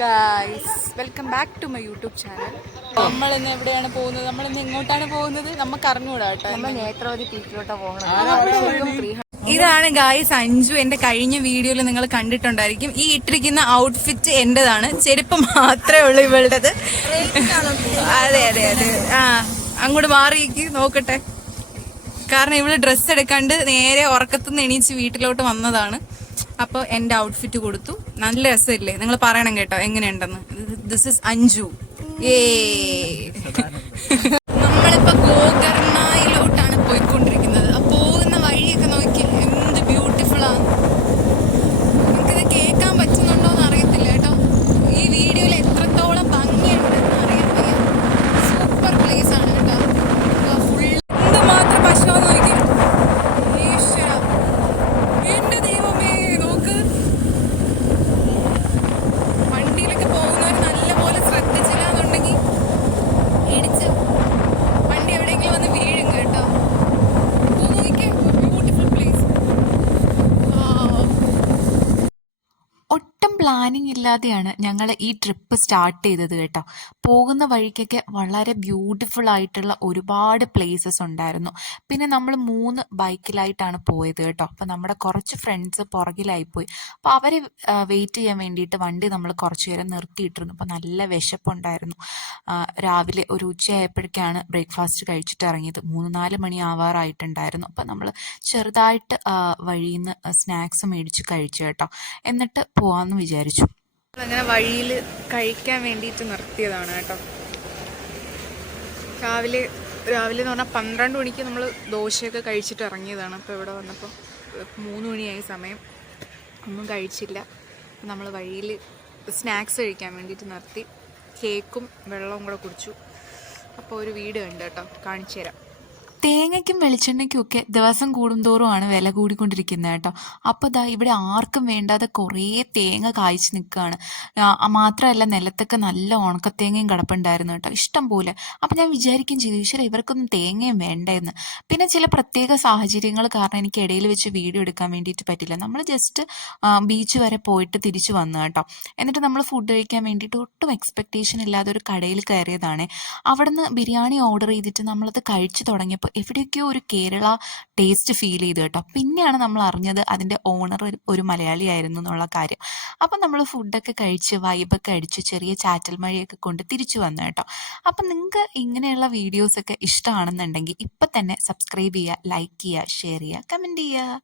Guys, welcome back to my YouTube channel. നമ്മളിന്ന് എവിടെയാണ് പോകുന്നത്? നമ്മളിന്ന് എങ്ങോട്ടാണ് പോകുന്നത്? നമുക്ക് അറിഞ്ഞുകൂടാ കേട്ടോ. നമ്മൾ നേത്രാവതി ബീച്ചിലോട്ടാണ് പോകുന്നത്. ഇതാണ് ഗായ്സ് അഞ്ജു. എന്റെ കഴിഞ്ഞ വീഡിയോയിൽ നിങ്ങൾ കണ്ടിട്ടുണ്ടായിരിക്കും. ഈ ഇട്ടിരിക്കുന്ന ഔട്ട്ഫിറ്റ് എന്റേതാണ്. ചെരുപ്പ് മാത്രമേ ഉള്ളൂ ഇവളുടേത്. അതെ അതെ അതെ. അങ്ങോട്ട് മാറിയേക്ക് നോക്കട്ടെ. കാരണം ഇവള് ഡ്രസ്സ് എടുക്കാണ്ട് നേരെ ഉറക്കത്തുനിന്ന് എണീച്ച് വീട്ടിലോട്ട് വന്നതാണ്. അപ്പോൾ എൻ്റെ ഔട്ട്ഫിറ്റ് കൊടുത്തു. നല്ല രസമില്ലേ? നിങ്ങൾ പറയണം കേട്ടോ എങ്ങനെയുണ്ടെന്ന്. This is Anju. നമ്മളിപ്പോ ഗോകർണയിലോട്ടാണ് പോയിക്കൊണ്ടിരിക്കുന്നത്. പോകുന്ന വഴിയൊക്കെ നോക്കി എന്ത് ബ്യൂട്ടിഫുൾ ആണ്. നിങ്ങൾക്കിത് കേൾക്കാൻ പറ്റുന്നുണ്ടോന്ന് അറിയത്തില്ല കേട്ടോ. ഈ വീഡിയോയിൽ എത്രത്തോളം ഭംഗിയുണ്ടെന്ന് അറിയാൻ വയ്യ. സൂപ്പർ പ്ലേസ് ആണ് കേട്ടോ. ഫുൾ എന്തുമാത്രം പശുവാ നോക്കി. ഈശ്വര, എന്റെ ദൈവമേ, നോക്ക്. വണ്ടിയിലൊക്കെ പോകുന്നവർ നല്ലപോലെ ശ്രദ്ധിച്ചില്ല എന്നുണ്ടെങ്കിൽ ഇടിച്ച് വണ്ടി എവിടെയെങ്കിലും വന്ന് വീഴും കേട്ടോ. Beautiful place. ഒട്ടും പ്ലാനിങ് ഇല്ലാതെയാണ് ഞങ്ങൾ ഈ ട്രിപ്പ് സ്റ്റാർട്ട് ചെയ്തത് കേട്ടോ. പോകുന്ന വഴിക്കൊക്കെ വളരെ ബ്യൂട്ടിഫുൾ ആയിട്ടുള്ള ഒരുപാട് പ്ലേസസ് ഉണ്ടായിരുന്നു. പിന്നെ നമ്മൾ 3 ബൈക്കിലായിട്ടാണ് പോയത് കേട്ടോ. അപ്പോൾ നമ്മുടെ കുറച്ച് ഫ്രണ്ട്സ് പുറകിലായിപ്പോയി. അപ്പോൾ അവരെ വെയിറ്റ് ചെയ്യാൻ വേണ്ടിയിട്ട് വണ്ടി നമ്മൾ കുറച്ച് നേരം നിർത്തിയിട്ടിരുന്നു. അപ്പോൾ നല്ല വിശപ്പുണ്ടായിരുന്നു. രാവിലെ ഒരു ഉച്ചയായപ്പോഴേക്കാണ് ബ്രേക്ക്ഫാസ്റ്റ് കഴിച്ചിട്ട് ഇറങ്ങിയത്. 3-4 മണി ആവാറായിട്ടുണ്ടായിരുന്നു. അപ്പോൾ നമ്മൾ ചെറുതായിട്ട് വഴിയിൽ നിന്ന് സ്നാക്സ് മേടിച്ച് കഴിച്ചു കേട്ടോ. എന്നിട്ട് പോവാന്ന് വിചാരിച്ചു. അങ്ങനെ വഴിയിൽ കഴിക്കാൻ വേണ്ടിയിട്ട് നിർത്തിയതാണ് കേട്ടോ. രാവിലെ എന്ന് പറഞ്ഞാൽ 12 മണിക്ക് നമ്മൾ ദോശയൊക്കെ കഴിച്ചിട്ട് ഇറങ്ങിയതാണ്. അപ്പോൾ ഇവിടെ വന്നപ്പോൾ 3 മണിയായ സമയം. ഒന്നും കഴിച്ചില്ല. നമ്മൾ വഴിയിൽ സ്നാക്സ് കഴിക്കാൻ വേണ്ടിയിട്ട് നിർത്തി. കേക്കും വെള്ളവും കൂടെ കുടിച്ചു. അപ്പോൾ ഒരു വീഡിയോ ഉണ്ട് കേട്ടോ, കാണിച്ചു തരാം. തേങ്ങയ്ക്കും വെളിച്ചെണ്ണയ്ക്കും ഒക്കെ ദിവസം കൂടുന്തോറുമാണ് വില കൂടിക്കൊണ്ടിരിക്കുന്നത് കേട്ടോ. അപ്പോൾ ദാ ഇവിടെ ആർക്കും വേണ്ടാതെ കുറേ തേങ്ങ കായ്ച്ച് നിൽക്കുകയാണ്. മാത്രമല്ല നിലത്തൊക്കെ നല്ല ഉണക്കത്തേങ്ങയും കിടപ്പുണ്ടായിരുന്നു കേട്ടോ, ഇഷ്ടം പോലെ. അപ്പോൾ ഞാൻ വിചാരിക്കുകയും ചെയ്തു, ഈശ്വര ഇവർക്കൊന്നും തേങ്ങയും വേണ്ടെന്ന്. പിന്നെ ചില പ്രത്യേക സാഹചര്യങ്ങൾ കാരണം എനിക്ക് ഇടയിൽ വെച്ച് വീഡിയോ എടുക്കാൻ വേണ്ടിയിട്ട് പറ്റില്ല. നമ്മൾ ജസ്റ്റ് ബീച്ച് വരെ പോയിട്ട് തിരിച്ചു വന്നു കേട്ടോ. എന്നിട്ട് നമ്മൾ ഫുഡ് കഴിക്കാൻ വേണ്ടിയിട്ട് ഒട്ടും എക്സ്പെക്റ്റേഷൻ ഇല്ലാതെ ഒരു കടയിൽ കയറിയതാണ്. അവിടുന്ന് ബിരിയാണി ഓർഡർ ചെയ്തിട്ട് നമ്മളത് കഴിച്ചു തുടങ്ങിയപ്പോൾ എവിടെയൊക്കെയോ ഒരു കേരള ടേസ്റ്റ് ഫീൽ ചെയ്തു കേട്ടോ. പിന്നെയാണ് നമ്മൾ അറിഞ്ഞത് അതിൻ്റെ ഓണർ ഒരു മലയാളി ആയിരുന്നു എന്നുള്ള കാര്യം. അപ്പം നമ്മൾ ഫുഡൊക്കെ കഴിച്ച് വൈബൊക്കെ അടിച്ച് ചെറിയ ചാറ്റൽ മഴയൊക്കെ കൊണ്ട് തിരിച്ചു വന്നു കേട്ടോ. അപ്പം നിങ്ങൾക്ക് ഇങ്ങനെയുള്ള വീഡിയോസൊക്കെ ഇഷ്ടമാണെന്നുണ്ടെങ്കിൽ ഇപ്പം തന്നെ സബ്സ്ക്രൈബ് ചെയ്യുക, ലൈക്ക് ചെയ്യുക, ഷെയർ ചെയ്യുക, കമൻറ്റ് ചെയ്യുക.